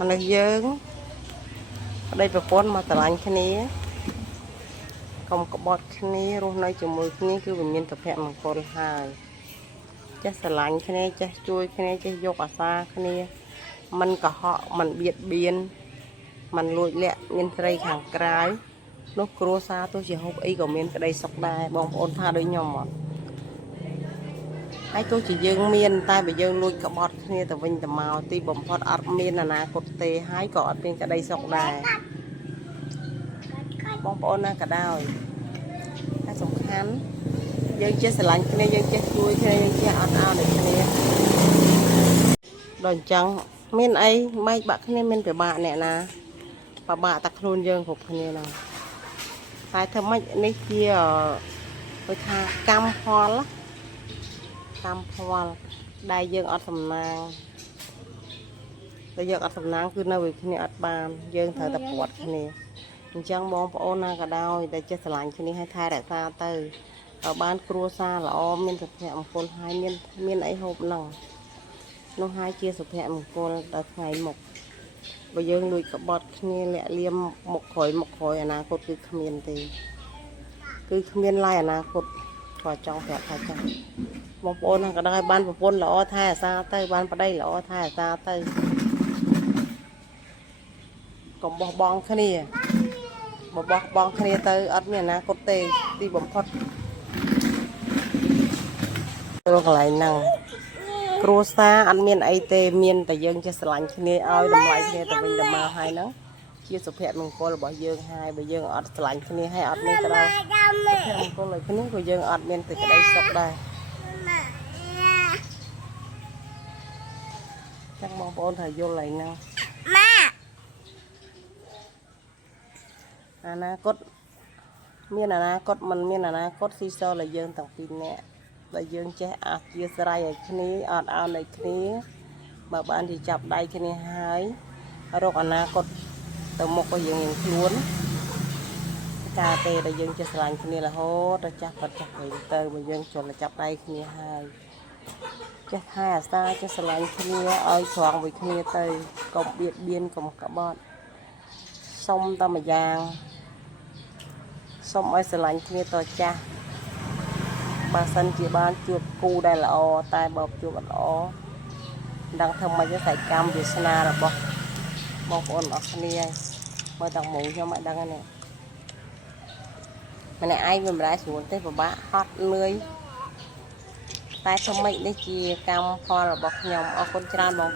មនុស្សយើងប្តីប្រពន្ធមកស្រឡាញ់គ្នាកុំក្បត់គ្នារស់នៅជាមួយគ្នាគឺវាមានសុភមង្គលហើយចេះស្រឡាញ់គ្នាចេះជួយគ្នាចេះយកអាសាគ្នាមិនកុហកមិនបៀតបៀនមិនលួចលាក់មានស្រីខាងក្រៅនោះគ្រួសារទោះជាហូបអីក៏មានក្តីសុខដែរបងប្អូនថាដូចខ្ញុំអត់ហើយទោះជាយើងមានតែបើយើងលួចក្បត់គ្នាទៅវិញទៅមកទីបំផុតអត់មានអនាគតទេហើយក៏អត់មានក្តីសុខដែរបងប្អូនណាក៏ដោយតែសំខាន់យើងចេះស្រឡាញ់គ្នាយើងចេះជួយគ្នាយើងចេះអត់ឱននឹងគ្នាដល់អញ្ចឹងមានអីបែកបាក់គ្នាមានពិបាកអ្នកណាពិបាកតែខ្លួនយើងគ្រប់គ្នាហ្នឹងតែធ្វើម៉េចនេះជាដូចថាកម្មផលដែលយើងអត់សំណាងតែយើងអត់សំណាងគឺនៅvớiគ្នាអត់បានយើងត្រូវតែពាត់គ្នាអញ្ចឹងបងប្អូនណាក៏ដោយតែចេះស្រឡាញ់គ្នាឲ្យថែរក្សាទៅឲ្យបានគ្រួសារល្អមានសុភមង្គលហើយមានអីហូបហ្នឹងនោះហើយជាសុភមង្គលដល់ថ្ងៃមុខបើយើងលួចក្បត់គ្នាលាក់លៀមមុខក្រោយអនាគតគឺគ្មានទេគឺគ្មានឡើយអនាគតក៏ចង់ប្រាប់ថាចឹងបងប្អូនណាក៏ដោយបានប្រពន្ធល្អថែអាសាទៅបានប្តីល្អថែអាសាទៅកុំបោះបង់គ្នាបោះបង់គ្នាទៅអត់មានអនាគតទេទីបំផុតចូលកន្លែងហ្នឹងគ្រួសារអត់មានអីទេមានតែយើងចេះស្រឡាញ់គ្នាឲ្យតម្លៃគ្នាទៅវិញទៅមកហើយហ្នឹងជាសុភមង្គលរបស់យើងហើយបើយើងអត់ស្រឡាញ់គ្នាហើយអត់មានក្តីសុភមង្គលឲ្យគ្នាក៏យើងអត់មានសេចក្តីសុខដែរចឹងបងប្អូនត្រូវយល់ហើយហ្នឹងអនាគតមានអនាគតមិនមានអនាគតស៊ីសល់តែយើងទាំងពីរនាក់បើយើងចេះអធិស្ឋានឲ្យគ្នាអត់ឱនឲ្យគ្នាបើបានជាចាប់ដៃគ្នាហើយរកអនាគតទៅមុខរបស់យើងខ្លួនការទេដែលយើងចេះស្រឡាញ់គ្នារហូតដល់ចាស់បាត់ចាស់វិញទៅបើយើងជន់ចាប់ដៃគ្នាហើយចេះថែអាសាចេះស្រឡាញ់គ្នាឲ្យស្រង់vớiគ្នាទៅកុំបៀតបៀនកុំក្បត់សុំតែម្យ៉ាងសុំឲ្យស្រឡាញ់គ្នាតចាស់បើសិនជាបានជួបគូដែលល្អតែបើជួបអត់ល្អមិនដឹងធ្វើម៉េចទេកម្មវាសនារបស់បងប្អូនអស់គ្នាមើលដល់មុំខ្ញុំឲ្យដឹងហ្នឹងម្នាក់ឯងមិនដែរស្រួលទេពិបាកហត់លឿយតែធ្វើម៉េចនេះជាកម្មផលរបស់ខ្ញុំអរគុណច្រើនបង